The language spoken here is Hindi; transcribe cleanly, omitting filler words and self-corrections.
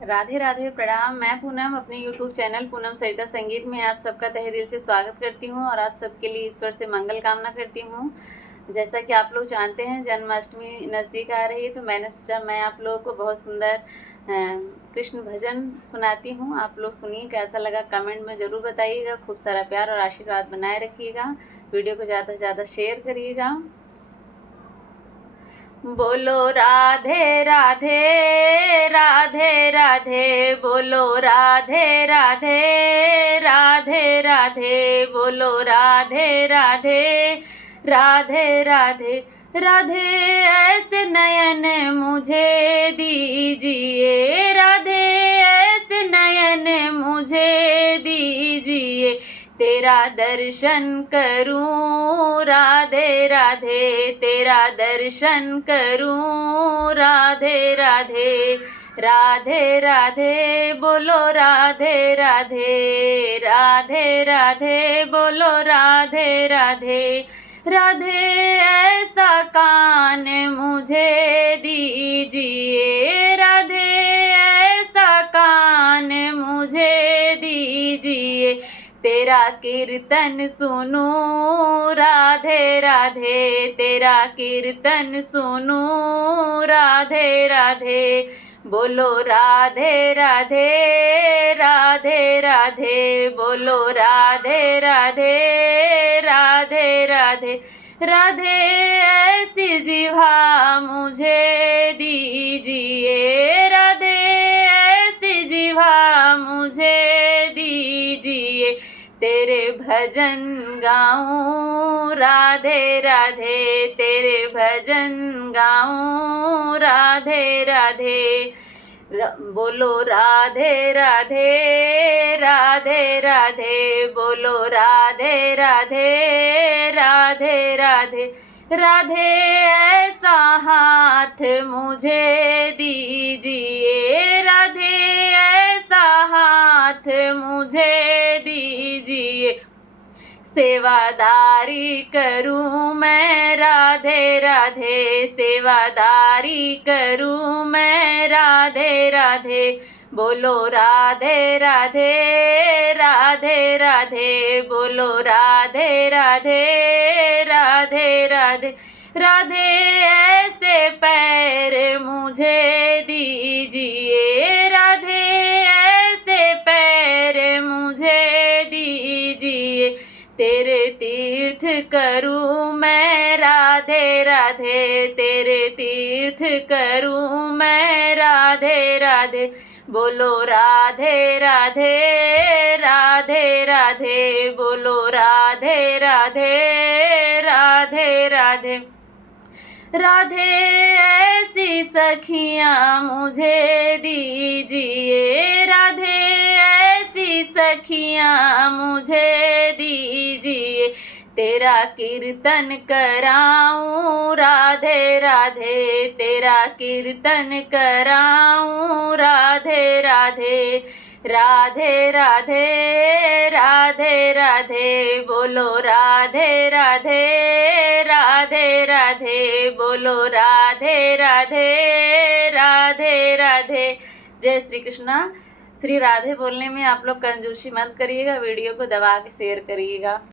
राधे राधे, प्रणाम। मैं पूनम अपने YouTube चैनल पूनम सरिता संगीत में आप सबका तहे दिल से स्वागत करती हूँ और आप सबके लिए ईश्वर से मंगल कामना करती हूँ। जैसा कि आप लोग जानते हैं, जन्माष्टमी नज़दीक आ रही है, तो मैंने सोचा मैं आप लोगों को बहुत सुंदर कृष्ण भजन सुनाती हूँ। आप लोग सुनिए, कैसा लगा कमेंट में ज़रूर बताइएगा। खूब सारा प्यार और आशीर्वाद बनाए रखिएगा। वीडियो को ज़्यादा से ज़्यादा शेयर करिएगा। बोलो राधे राधे, राधे राधे, बोलो राधे राधे, राधे राधे, बोलो राधे राधे, राधे राधे। राधे ऐसे नयन मुझे दीजिए, राधे ऐसे नयन मुझे दीजिए, तेरा दर्शन करूं राधे राधे, तेरा दर्शन करूं राधे राधे, राधे राधे, बोलो राधे राधे, राधे राधे, बोलो राधे राधे। राधे ऐसा कान मुझे दीजिए, राधे ऐसा कान मुझे दीजिए, तेरा कीर्तन सुनूं राधे राधे, तेरा कीर्तन सुनूं राधे राधे। बोलो राधे राधे, राधे राधे, बोलो राधे राधे, राधे राधे। राधे ऐसी जिह्वा मुझे दीजिए, राधे ऐसी जिह्वा मुझे दीजिए, तेरे भजन गाऊं राधे राधे, तेरे भजन गाऊं राधे राधे। बोलो राधे राधे, राधे राधे, बोलो राधे राधे, राधे राधे। राधे ऐसा हाथ मुझे दीजिए, राधे ऐसा हाथ मुझे दीजिए, सेवादारी करूं मैं राधे राधे, सेवादारी करूं मैं राधे राधे। बोलो राधे राधे, राधे राधे, बोलो राधे राधे, राधे राधे। राधे ऐसे पैर मुझे दीजिए, राधे ऐसे पैर मुझे दीजिए, तेरे तीर्थ करूं मैं राधे राधे, तेरे तीर्थ करूं मैं राधे राधे। बोलो राधे राधे, राधे राधे, बोलो राधे राधे, राधे राधे। राधे ऐसी सखियां मुझे दीजिए, राधे ऐसी सखियां मुझे दीजिए, तेरा कीर्तन कराऊं राधे राधे, तेरा कीर्तन कराऊं राधे राधे। राधे राधे, राधे राधे, बोलो राधे राधे, राधे राधे, बोलो राधे राधे, राधे राधे। जय श्री कृष्णा। श्री राधे बोलने में आप लोग कंजूसी मत करिएगा, वीडियो को दबा के शेयर करिएगा।